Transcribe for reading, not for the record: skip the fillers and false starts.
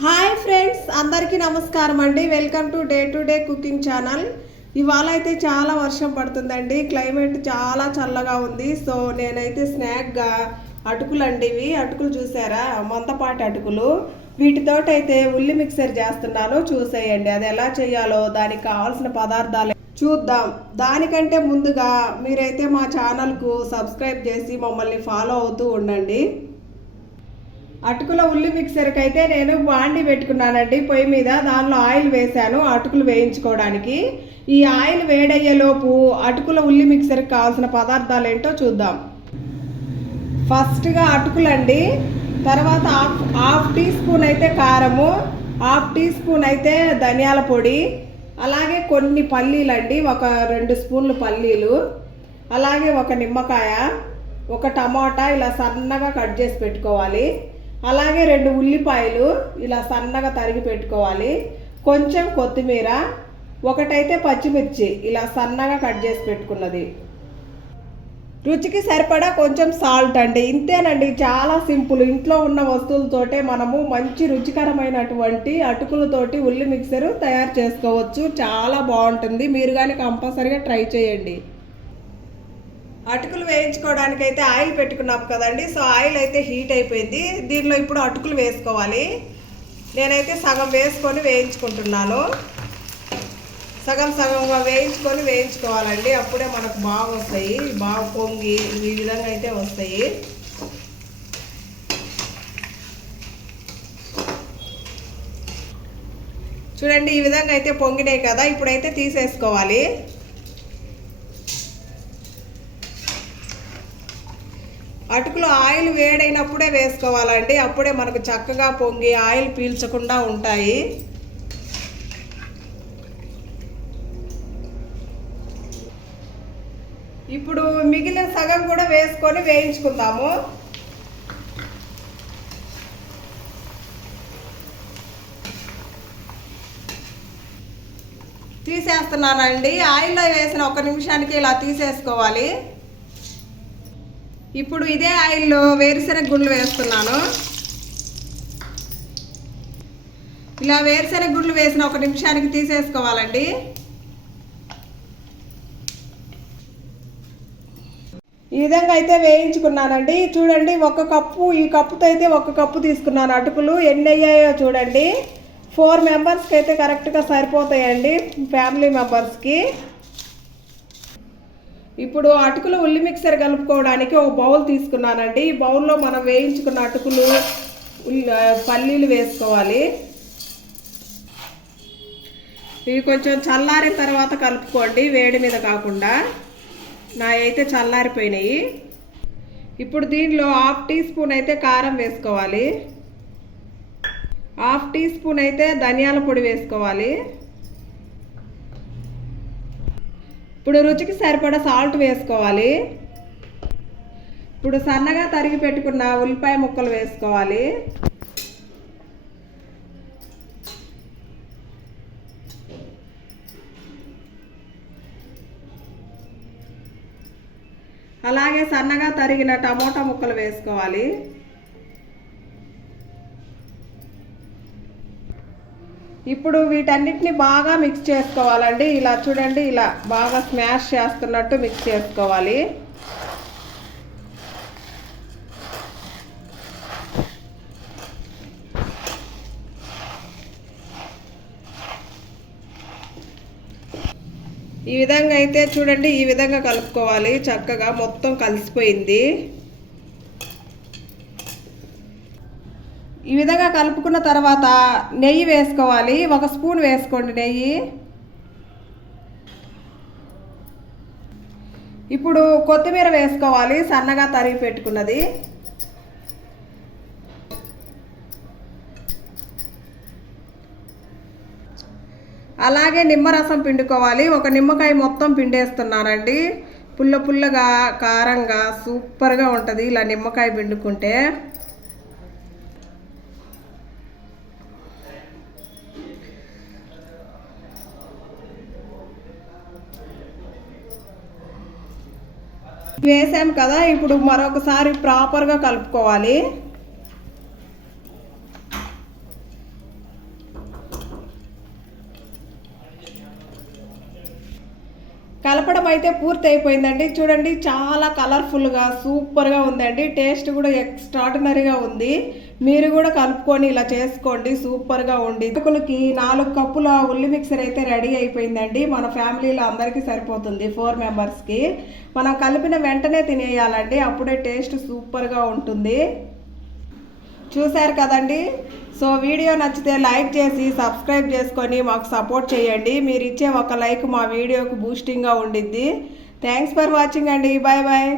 Hi friends, అందరికీ నమస్కారం అండి. Welcome to day cooking channel. ఇవాళ అయితే చాలా వర్షం పడుతుందండి. క్లైమేట్ చాలా చల్లగా ఉంది. సో నేనైతే స్నాక్గా అటుకులు అండి, ఇవి అటుకులు చూసారా, మందపాటి అటుకులు. వీటితోటైతే ఉల్లి మిక్సర్ చేస్తున్నాను, చూసేయండి. అది ఎలా చేయాలో దానికి కావాల్సిన పదార్థాలు చూద్దాం. దానికంటే ముందుగా మీరైతే మా ఛానల్కు సబ్స్క్రైబ్ చేసి మమ్మల్ని ఫాలో అవుతూ ఉండండి. అటుకుల ఉల్లి మిక్సర్కి అయితే నేను బాండి పెట్టుకున్నానండి పొయ్యి మీద. దానిలో ఆయిల్ వేసాను అటుకులు వేయించుకోవడానికి. ఈ ఆయిల్ వేడయ్యేలోపు అటుకుల ఉల్లి మిక్సర్కి కావాల్సిన పదార్థాలు ఏంటో చూద్దాం. ఫస్ట్గా అటుకులండి, తర్వాత హాఫ్ టీ స్పూన్ అయితే కారము, హాఫ్ టీ స్పూన్ అయితే ధనియాల పొడి, అలాగే కొన్ని పల్లీలండి, ఒక 2 స్పూన్లు పల్లీలు, అలాగే ఒక నిమ్మకాయ, ఒక టమాటా ఇలా సన్నగా కట్ చేసి పెట్టుకోవాలి. అలాగే 2 ఉల్లిపాయలు ఇలా సన్నగా తరిగి పెట్టుకోవాలి. కొంచెం కొత్తిమీర, ఒకటైతే పచ్చిమిర్చి ఇలా సన్నగా కట్ చేసి పెట్టుకున్నది. రుచికి సరిపడా కొంచెం సాల్ట్ అండి. ఇంతేనండి, చాలా సింపుల్. ఇంట్లో ఉన్న వస్తువులతోటే మనము మంచి రుచికరమైనటువంటి అటుకులతోటి ఉల్లి మిక్సర్ తయారు చేసుకోవచ్చు. చాలా బాగుంటుంది. మీరు కానీ కంపల్సరీగా ట్రై చేయండి. అటుకులు వేయించుకోవడానికి అయితే ఆయిల్ పెట్టుకున్నాం కదండి. సో ఆయిల్ అయితే హీట్ అయిపోయింది. దీనిలో ఇప్పుడు అటుకులు వేసుకోవాలి. నేనైతే సగం వేసుకొని వేయించుకుంటున్నాను. సగంగా వేయించుకోవాలండి. అప్పుడే మనకు బాగా వస్తాయి, బాగా పొంగి ఈ విధంగా అయితే వస్తాయి. చూడండి, ఈ విధంగా అయితే పొంగినాయి కదా. ఇప్పుడైతే తీసేసుకోవాలి. అటుకులు ఆయిల్ వేడైనప్పుడే వేసుకోవాలండి. అప్పుడే మనకు చక్కగా పొంగి ఆయిల్ పీల్చకుండా ఉంటాయి. ఇప్పుడు మిగిలిన సగం కూడా వేసుకొని వేయించుకుందాము. తీసేస్తున్నానండి. ఆయిల్లో వేసిన 1 నిమిషానికి ఇలా తీసేసుకోవాలి. ఇప్పుడు ఇదే ఆయిల్లో వేరుశెనగ గుండ్లు వేస్తున్నాను. ఇలా వేరుశెనగ గుండ్లు వేసిన 1 నిమిషానికి తీసేసుకోవాలండి. ఈ విధంగా అయితే వేయించుకున్నానండి. చూడండి, 1 కప్పు, ఈ కప్పుతో అయితే 1 కప్పు తీసుకున్నాను అటుకులు. ఎన్ని అయ్యాయో చూడండి. 4 మెంబర్స్కి అయితే కరెక్ట్గా సరిపోతాయండి, ఫ్యామిలీ మెంబర్స్కి. ఇప్పుడు అటుకులు ఉల్లి మిక్సర్ కలుపుకోవడానికి ఒక బౌల్ తీసుకున్నానండి. ఈ బౌల్లో మనం వేయించుకున్న అటుకులు, పల్లీలు వేసుకోవాలి. ఇవి కొంచెం చల్లారిన తర్వాత కలుపుకోండి, వేడి మీద కాకుండా. నా అయితే చల్లారిపోయినాయి. ఇప్పుడు దీనిలో హాఫ్ టీ స్పూన్ అయితే కారం వేసుకోవాలి, హాఫ్ టీ స్పూన్ అయితే ధనియాల పొడి వేసుకోవాలి. ఇప్పుడు రుచికి సరిపడా సాల్ట్ వేసుకోవాలి. ఇప్పుడు సన్నగా తరిగి పెట్టుకున్న ఉల్లిపాయ ముక్కలు వేసుకోవాలి. అలాగే సన్నగా తరిగిన టమోటా ముక్కలు వేసుకోవాలి. ఇప్పుడు వీటన్నిటిని బాగా మిక్స్ చేసుకోవాలండి. ఇలా చూడండి, ఇలా బాగా స్మాష్ చేస్తున్నట్టు మిక్స్ చేసుకోవాలి. ఈ విధంగా అయితే చూడండి, ఈ విధంగా కలుపుకోవాలి. చక్కగా మొత్తం కలిసిపోయింది. ఈ విధంగా కలుపుకున్న తర్వాత నెయ్యి వేసుకోవాలి. 1 స్పూన్ వేసుకోండి నెయ్యి. ఇప్పుడు కొత్తిమీర వేసుకోవాలి, సన్నగా తరిగి పెట్టుకున్నది. అలాగే నిమ్మరసం పిండుకోవాలి. 1 నిమ్మకాయ మొత్తం పిండేస్తున్నానండి. పుల్లగా కారంగా సూపర్గా ఉంటుంది ఇలా నిమ్మకాయ పిండుకుంటే. వేసాం కదా, ఇప్పుడు మరొకసారి ప్రాపర్గా కలుపుకోవాలి. కలపడం అయితే పూర్తి అయిపోయిందండి. చూడండి చాలా కలర్ఫుల్గా సూపర్గా ఉందండి. టేస్ట్ కూడా ఎక్స్ట్రాడినరీగా ఉంది. మీరు కూడా కలుపుకొని ఇలా చేసుకోండి, సూపర్గా ఉండి. అటుకులకి 4 కప్పుల ఉల్లి మిక్సర్ అయితే రెడీ అయిపోయిందండి. మన ఫ్యామిలీలో అందరికీ సరిపోతుంది, 4 మెంబర్స్కి. మనం కలిపిన వెంటనే తినేయాలండి, అప్పుడే టేస్ట్ సూపర్గా ఉంటుంది. చూశారు కదండి. సో వీడియో నచ్చితే లైక్ చేసి సబ్స్క్రైబ్ చేసుకొని మాకు సపోర్ట్ చేయండి. మీరు ఇచ్చే ఒక లైక్ మా వీడియోకు బూస్టింగ్గా ఉండిద్ది. థ్యాంక్స్ ఫర్ వాచింగ్ అండి. Bye bye.